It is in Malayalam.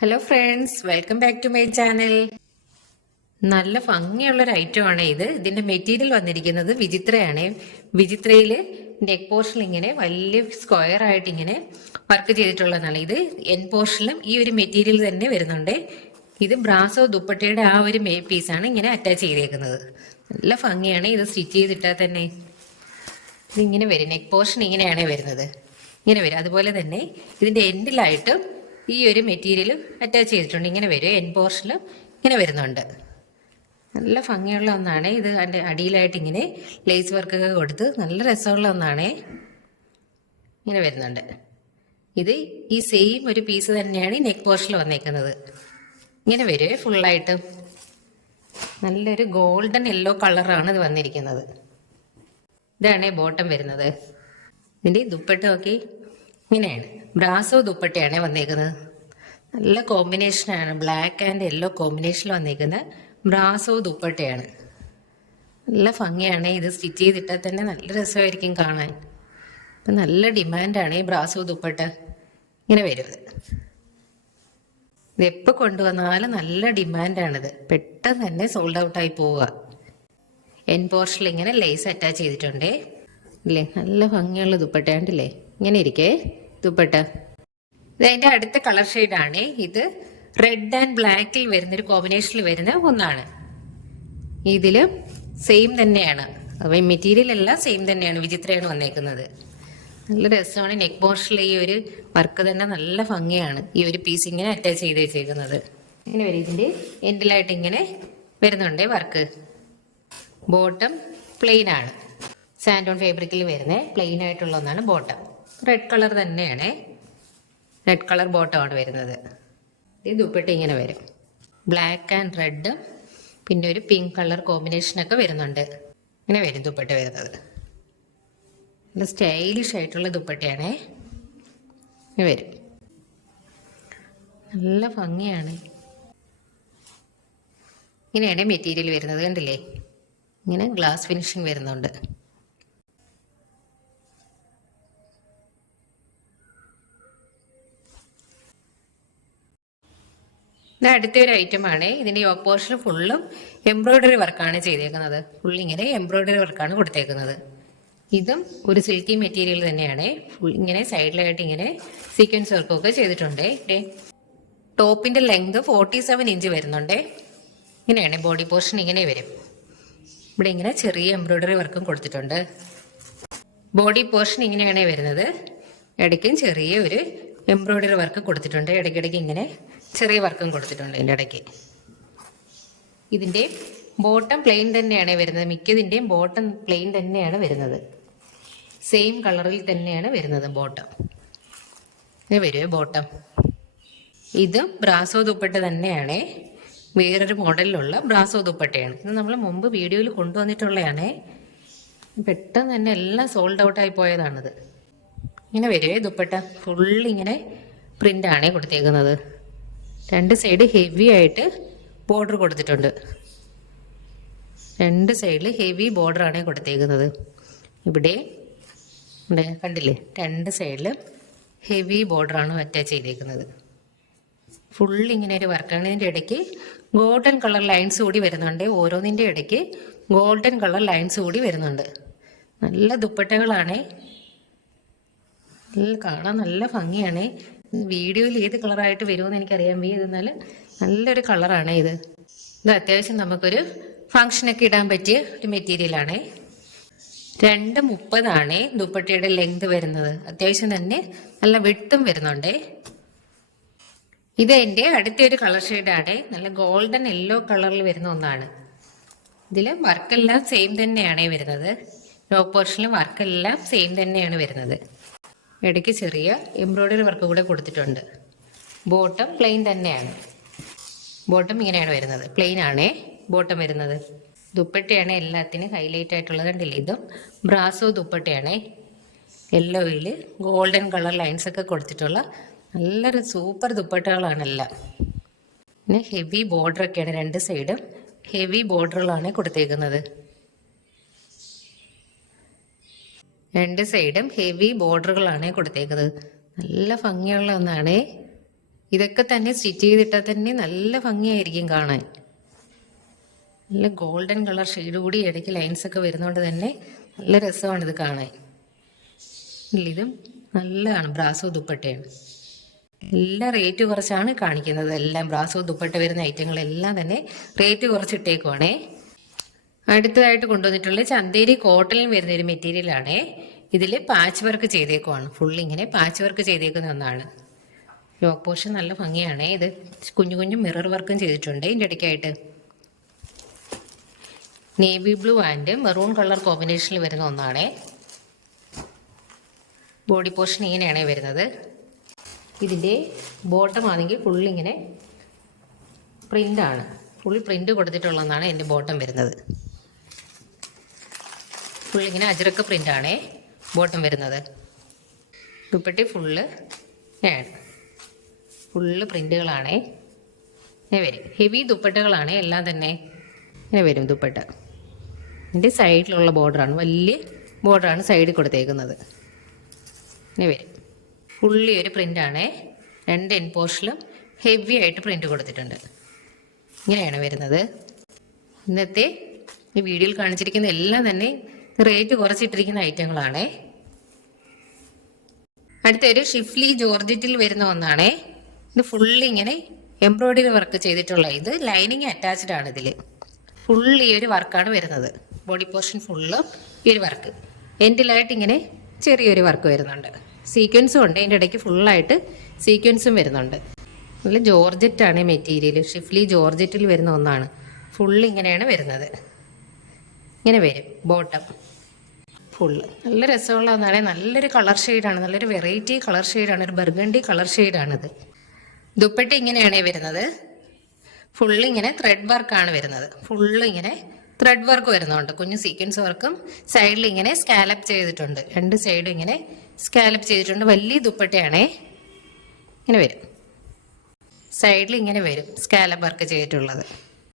Hello friends, welcome back to my channel. നല്ല ഭംഗിയുള്ളൊരു ഐറ്റമാണ് ഇത്. ഇതിന്റെ മെറ്റീരിയൽ വന്നിരിക്കുന്നത് വിചിത്രയാണ്. വിചിത്രയില് നെക്ക് പോർഷനിൽ ഇങ്ങനെ വലിയ സ്ക്വയർ ആയിട്ട് ഇങ്ങനെ വർക്ക് ചെയ്തിട്ടുള്ളതാണ്. ഇത് എൻ പോർഷനിലും ഈ ഒരു മെറ്റീരിയൽ തന്നെ വരുന്നുണ്ട്. ഇത് ബ്രാസോ ദുപ്പട്ടയുടെ ആ ഒരു പീസാണ് ഇങ്ങനെ അറ്റാച്ച് ചെയ്തേക്കുന്നത്. നല്ല ഭംഗിയാണ് ഇത് സ്റ്റിച്ച് ചെയ്തിട്ടാൽ തന്നെ. ഇതിങ്ങനെ വരും, നെക്ക് പോർഷൻ ഇങ്ങനെയാണ് വരുന്നത്, ഇങ്ങനെ വരും. അതുപോലെ തന്നെ ഇതിന്റെ എൻഡിലായിട്ട് ഈ ഒരു മെറ്റീരിയൽ അറ്റാച്ച് ചെയ്തിട്ടുണ്ട്. ഇങ്ങനെ വരും, എൻ പോർഷനിലും ഇങ്ങനെ വരുന്നുണ്ട്. നല്ല ഭംഗിയുള്ള ഒന്നാണ് ഇത്. അതിൻ്റെ അടിയിലായിട്ട് ഇങ്ങനെ ലേസ് വർക്കൊക്കെ കൊടുത്ത് നല്ല രസമുള്ള ഒന്നാണ്. ഇങ്ങനെ വരുന്നുണ്ട്. ഇത് ഈ സെയിം ഒരു പീസ് തന്നെയാണ് ഈ നെക്ക് പോർഷനിൽ വന്നേക്കുന്നത്. ഇങ്ങനെ വരുവേ ഫുള്ളായിട്ട്. നല്ലൊരു ഗോൾഡൻ യെല്ലോ കളറാണ് ഇത് വന്നിരിക്കുന്നത്. ഇതാണ് ബോട്ടം വരുന്നത്. ഇതിൻ്റെ ദുപ്പട്ട നോക്കി, ഇങ്ങനെയാണ് ബ്രാസോ ദുപ്പട്ടയാണ് വന്നേക്കുന്നത്. നല്ല കോമ്പിനേഷനാണ്, ബ്ലാക്ക് ആൻഡ് യെല്ലോ കോമ്പിനേഷനിൽ വന്നേക്കുന്ന ബ്രാസോ ദുപ്പട്ടയാണ്. നല്ല ഭംഗിയാണ് ഇത്. സ്റ്റിച്ച് ചെയ്തിട്ടാൽ തന്നെ നല്ല രസമായിരിക്കും കാണാൻ. ഇപ്പം നല്ല ഡിമാൻഡാണ് ഈ ബ്രാസോ ദുപ്പട്ട. ഇങ്ങനെ വരും. ഇത് എപ്പോൾ കൊണ്ടുവന്നാലും നല്ല ഡിമാൻഡാണിത്. പെട്ടെന്ന് തന്നെ സോൾഡ് ഔട്ടായി പോവുക. എൻ പോർഷനിൽ ഇങ്ങനെ ലേസ് അറ്റാച്ച് ചെയ്തിട്ടുണ്ടേ അല്ലേ. നല്ല ഭംഗിയുള്ള ദുപ്പട്ടയാണ്ടില്ലേ. ഇങ്ങനെ ഇരിക്കേ ദുപ്പട്ട. ഇത് അതിൻ്റെ അടുത്ത കളർ ഷെയ്ഡാണ്. ഇത് റെഡ് ആൻഡ് ബ്ലാക്കിൽ വരുന്നൊരു കോമ്പിനേഷനിൽ വരുന്ന ഒന്നാണ്. ഇതിൽ സെയിം തന്നെയാണ്, മെറ്റീരിയൽ എല്ലാം സെയിം തന്നെയാണ്. വിചിത്രയാണ് വന്നേക്കുന്നത്. നല്ല രസമാണ്. നെക്ക് പോർഷനിൽ ഈ ഒരു വർക്ക് തന്നെ നല്ല ഭംഗിയാണ്. ഈ ഒരു പീസ് ഇങ്ങനെ അറ്റാച്ച് ചെയ്ത് വെച്ചേക്കുന്നത്. ഇങ്ങനെ വരും. ഇതിൻ്റെ എൻഡിലായിട്ട് ഇങ്ങനെ വരുന്നുണ്ട് വർക്ക്. ബോട്ടം പ്ലെയിൻ ആണ്. സാൻഡോൺ ഫാബ്രിക്കിൽ വരുന്ന പ്ലെയിൻ ആയിട്ടുള്ള ഒന്നാണ് ബോട്ടം. റെഡ് കളർ തന്നെയാണ്, റെഡ് കളർ ബോട്ടമാണ് വരുന്നത്. ഈ ദുപ്പട്ട ഇങ്ങനെ വരും, ബ്ലാക്ക് ആൻഡ് റെഡ്, പിന്നെ ഒരു പിങ്ക് കളർ കോമ്പിനേഷനൊക്കെ വരുന്നുണ്ട്. ഇങ്ങനെ വരും ദുപ്പട്ട വരുന്നത്. നല്ല സ്റ്റൈലിഷ് ആയിട്ടുള്ള ദുപ്പട്ടയാണേ. ഇങ്ങനെ വരും, നല്ല ഭംഗിയാണ്. ഇങ്ങനെയാണ് മെറ്റീരിയൽ വരുന്നത്. കണ്ടില്ലേ, ഇങ്ങനെ ഗ്ലാസ് ഫിനിഷിങ് വരുന്നുണ്ട്. ഇത് അടുത്തൊരു ഐറ്റമാണ്. ഇതിൻ്റെ യോക്ക് പോർഷൻ ഫുള്ളും എംബ്രോയ്ഡറി വർക്കാണ് ചെയ്തേക്കുന്നത്. ഇങ്ങനെ എംബ്രോയ്ഡറി വർക്കാണ് കൊടുത്തേക്കുന്നത്. ഇതും ഒരു സിൽക്കി മെറ്റീരിയൽ തന്നെയാണ്. ഇങ്ങനെ സൈഡിലായിട്ട് ഇങ്ങനെ സീക്വൻസ് വർക്കൊക്കെ ചെയ്തിട്ടുണ്ട്. ടോപ്പിന്റെ ലെങ്ത് 47 ഇഞ്ച് വരുന്നുണ്ട്. ഇങ്ങനെയാണ് ബോഡി പോർഷൻ. ഇങ്ങനെ വരും. ഇവിടെ ഇങ്ങനെ ചെറിയ എംബ്രോയ്ഡറി വർക്കും കൊടുത്തിട്ടുണ്ട്. ബോഡി പോർഷൻ ഇങ്ങനെയാണ് വരുന്നത്. ഇടയ്ക്കും ചെറിയ ഒരു എംബ്രോയ്ഡറി വർക്ക് കൊടുത്തിട്ടുണ്ട്. ഇടയ്ക്കിടയ്ക്ക് ഇങ്ങനെ ചെറിയ വർക്കും കൊടുത്തിട്ടുണ്ട് ഇതിൻ്റെ ഇടയ്ക്ക്. ഇതിൻ്റെ ബോട്ടം പ്ലെയിൻ തന്നെയാണ് വരുന്നത്. മിക്കതിൻ്റെയും ബോട്ടം പ്ലെയിൻ തന്നെയാണ് വരുന്നത്. സെയിം കളറിൽ തന്നെയാണ് വരുന്നത് ബോട്ടം. ഇത് വരുമോ ബോട്ടം. ഇതും ബ്രാസോ ദുപ്പട്ട തന്നെയാണ്. വേറൊരു മോഡലിലുള്ള ബ്രാസോ ദുപ്പട്ടയാണ്. ഇത് നമ്മൾ മുമ്പ് വീഡിയോയിൽ കൊണ്ടുവന്നിട്ടുള്ളതാണ്. പെട്ടെന്ന് തന്നെ എല്ലാം സോൾഡ് ഔട്ടായി പോയതാണിത്. ഇങ്ങനെ വരുവേ ദുപ്പട്ട. ഫുള്ളിങ്ങനെ പ്രിൻ്റാണ് കൊടുത്തേക്കുന്നത്. രണ്ട് സൈഡ് ഹെവി ആയിട്ട് ബോർഡർ കൊടുത്തിട്ടുണ്ട്. രണ്ട് സൈഡിൽ ഹെവി ബോർഡറാണ് കൊടുത്തേക്കുന്നത്. ഇവിടെ കണ്ടില്ലേ, രണ്ട് സൈഡിൽ ഹെവി ബോർഡറാണ് അറ്റാച്ച് ചെയ്തേക്കുന്നത്. ഫുള്ളിങ്ങനെ ഒരു വർക്കാണ്. ഇതിൻ്റെ ഇടയ്ക്ക് ഗോൾഡൻ കളർ ലൈൻസ് കൂടി വരുന്നുണ്ട്. ഓരോന്നിൻ്റെ ഇടയ്ക്ക് ഗോൾഡൻ കളർ ലൈൻസ് കൂടി വരുന്നുണ്ട്. നല്ല ദുപ്പട്ടകളാണ്. നല്ല കാണാൻ നല്ല ഭംഗിയാണ്. വീഡിയോയിൽ ഏത് കളറായിട്ട് വരുമെന്ന് എനിക്കറിയാൻ വയ്യ. എന്നാൽ നല്ലൊരു കളറാണ് ഇത്. ഇത് അത്യാവശ്യം നമുക്കൊരു ഫങ്ഷനൊക്കെ ഇടാൻ പറ്റിയ ഒരു മെറ്റീരിയലാണ്. 2:30 ദുപ്പട്ടയുടെ ലെങ്ത് വരുന്നത്. അത്യാവശ്യം തന്നെ നല്ല വിട്ടും വരുന്നുണ്ട്. ഇത് എൻ്റെ അടുത്തൊരു കളർ ഷെയ്ഡാണ്. നല്ല ഗോൾഡൻ യെല്ലോ കളറിൽ വരുന്ന ഒന്നാണ്. ഇതിൽ വർക്കെല്ലാം സെയിം തന്നെയാണ് വരുന്നത്. യോക്ക് പോർഷനിൽ വർക്കെല്ലാം സെയിം തന്നെയാണ് വരുന്നത്. ഇടയ്ക്ക് ചെറിയ എംബ്രോയ്ഡറി വർക്ക് കൂടെ കൊടുത്തിട്ടുണ്ട്. ബോട്ടം പ്ലെയിൻ തന്നെയാണ്. ബോട്ടം ഇങ്ങനെയാണ് വരുന്നത്, പ്ലെയിൻ ആണേ ബോട്ടം വരുന്നത്. ദുപ്പട്ടയാണ് എല്ലാത്തിനും ഹൈലൈറ്റ് ആയിട്ടുള്ളത്. കണ്ടില്ലേ, ഇതും ബ്രാസോ ദുപ്പട്ടയാണ്. യെല്ലോയിൽ ഗോൾഡൻ കളർ ലൈൻസ് ഒക്കെ കൊടുത്തിട്ടുള്ള നല്ലൊരു സൂപ്പർ ദുപ്പട്ടകളാണെല്ലാം. പിന്നെ ഹെവി ബോർഡറൊക്കെയാണ്. രണ്ട് സൈഡും ഹെവി ബോർഡറുകളാണ് കൊടുത്തേക്കുന്നത്. രണ്ട് സൈഡും ഹെവി ബോർഡറുകളാണ് കൊടുത്തേക്കുന്നത്. നല്ല ഭംഗിയുള്ള ഒന്നാണ്. ഇതൊക്കെ തന്നെ സ്റ്റിച്ച് ചെയ്തിട്ടാൽ തന്നെ നല്ല ഭംഗിയായിരിക്കും കാണാൻ. നല്ല ഗോൾഡൻ കളർ ഷെയ്ഡ് കൂടി ഇടയ്ക്ക് ലൈൻസ് ഒക്കെ വരുന്നതുകൊണ്ട് തന്നെ നല്ല രസമാണ് ഇത് കാണാൻ. ഇതും നല്ലതാണ്, ബ്രാസോ ദുപ്പട്ടയാണ്. എല്ലാം റേറ്റ് കുറച്ചാണ് കാണിക്കുന്നത്. എല്ലാം ബ്രാസോ ദുപ്പട്ട വരുന്ന ഐറ്റങ്ങളെല്ലാം തന്നെ റേറ്റ് കുറച്ചിട്ടേക്കുവാണേ. അടുത്തതായിട്ട് കൊണ്ടുവന്നിട്ടുള്ള ചന്തേരി കോട്ടണിൽ വരുന്ന ഒരു മെറ്റീരിയലാണേ. ഇതിൽ പാച്ച് വർക്ക് ചെയ്തേക്കുവാണ്. ഇങ്ങനെ പാച്ച് വർക്ക് ചെയ്തേക്കുന്ന ഒന്നാണ്. യോക്ക് പോർഷൻ നല്ല ഭംഗിയാണേ. ഇത് കുഞ്ഞു കുഞ്ഞു മിറർ വർക്കും ചെയ്തിട്ടുണ്ട് ഇതിൻ്റെ ഇടയ്ക്കായിട്ട്. Navy blue and maroon colour കോമ്പിനേഷനിൽ വരുന്ന ഒന്നാണേ. ബോഡി പോർഷൻ ഇങ്ങനെയാണേ വരുന്നത്. ഇതിൻ്റെ ബോട്ടം ആണെങ്കിൽ ഫുള്ളിങ്ങനെ പ്രിൻ്റാണ്. ഫുൾ പ്രിൻ്റ് കൊടുത്തിട്ടുള്ളതാണ് എൻ്റെ ബോട്ടം വരുന്നത്. ഫുള്ളിങ്ങനെ അജ്രക്ക് പ്രിൻ്റാണേ ബോട്ടം വരുന്നത്. ദുപ്പട്ടി ഫുള്ള് പ്രിൻ്റുകളാണേ. ഇങ്ങനെ വരും. ഹെവി ദുപ്പട്ടകളാണ് എല്ലാം തന്നെ. ഇങ്ങനെ വരും ദുപ്പട്ട. ഇതിൻ്റെ സൈഡിലുള്ള ബോർഡറാണ്, വലിയ ബോർഡറാണ് സൈഡിൽ കൊടുത്തേക്കുന്നത്. ഇങ്ങനെ വരും. ഫുള്ളി ഒരു പ്രിൻ്റാണേ. 2 എൻ പോർഷനിലും ഹെവി ആയിട്ട് പ്രിൻ്റ് കൊടുത്തിട്ടുണ്ട്. ഇങ്ങനെയാണ് വരുന്നത്. ഇന്നത്തെ ഈ വീഡിയോയിൽ കാണിച്ചിരിക്കുന്ന എല്ലാം തന്നെ റേറ്റ് കുറച്ചിട്ടിരിക്കുന്ന ഐറ്റങ്ങളാണേ. അടുത്തൊരു ഷിഫ്ലി ജോർജറ്റിൽ വരുന്ന ഒന്നാണേ. ഇത് ഫുള്ളി ഇങ്ങനെ എംബ്രോയിഡറി വർക്ക് ചെയ്തിട്ടുള്ള, ഇത് ലൈനിങ് അറ്റാച്ച്ഡ് ആണ്. ഇതിൽ ഫുള്ളി ഈ ഒരു വർക്കാണ് വരുന്നത്. ബോഡി പോർഷൻ ഫുള്ള് ഈ ഒരു വർക്ക്. എൻഡിലായിട്ട് ഇങ്ങനെ ചെറിയൊരു വർക്ക് വരുന്നുണ്ട്. സീക്വൻസും ഉണ്ട്. അതിൻ്റെ ഇടയ്ക്ക് ഫുള്ളായിട്ട് സീക്വൻസും വരുന്നുണ്ട്. നല്ല ജോർജറ്റാണ് മെറ്റീരിയൽ. ഷിഫ്ലി ജോർജറ്റിൽ വരുന്ന ഒന്നാണ്. ഫുള്ള് ഇങ്ങനെയാണ് വരുന്നത്. ഇങ്ങനെ വരും ബോട്ടം ഫുള്ള്. നല്ല രസമുള്ള ഒന്നാണ്. നല്ലൊരു കളർ ഷെയ്ഡാണ്. നല്ലൊരു വെറൈറ്റി കളർ ഷെയ്ഡാണ്. ഒരു ബർഗണ്ടി കളർ ഷെയ്ഡാണിത്. ദുപ്പട്ട ഇങ്ങനെയാണ് വരുന്നത്. ഫുള്ള് ഇങ്ങനെ ത്രെഡ് വർക്കാണ് വരുന്നത്. ഫുള്ള് ഇങ്ങനെ ത്രെഡ് വർക്ക് വരുന്നുണ്ട്. കുഞ്ഞു സീക്വൻസ് വർക്കും സൈഡിൽ ഇങ്ങനെ സ്കാലപ്പ് ചെയ്തിട്ടുണ്ട്. 2 സൈഡും ഇങ്ങനെ സ്കാലപ്പ് ചെയ്തിട്ടുണ്ട്. വലിയ ദുപ്പട്ടയാണേ. ഇങ്ങനെ വരും. സൈഡിൽ ഇങ്ങനെ വരും സ്കാലപ്പ് വർക്ക് ചെയ്തിട്ടുള്ളത്.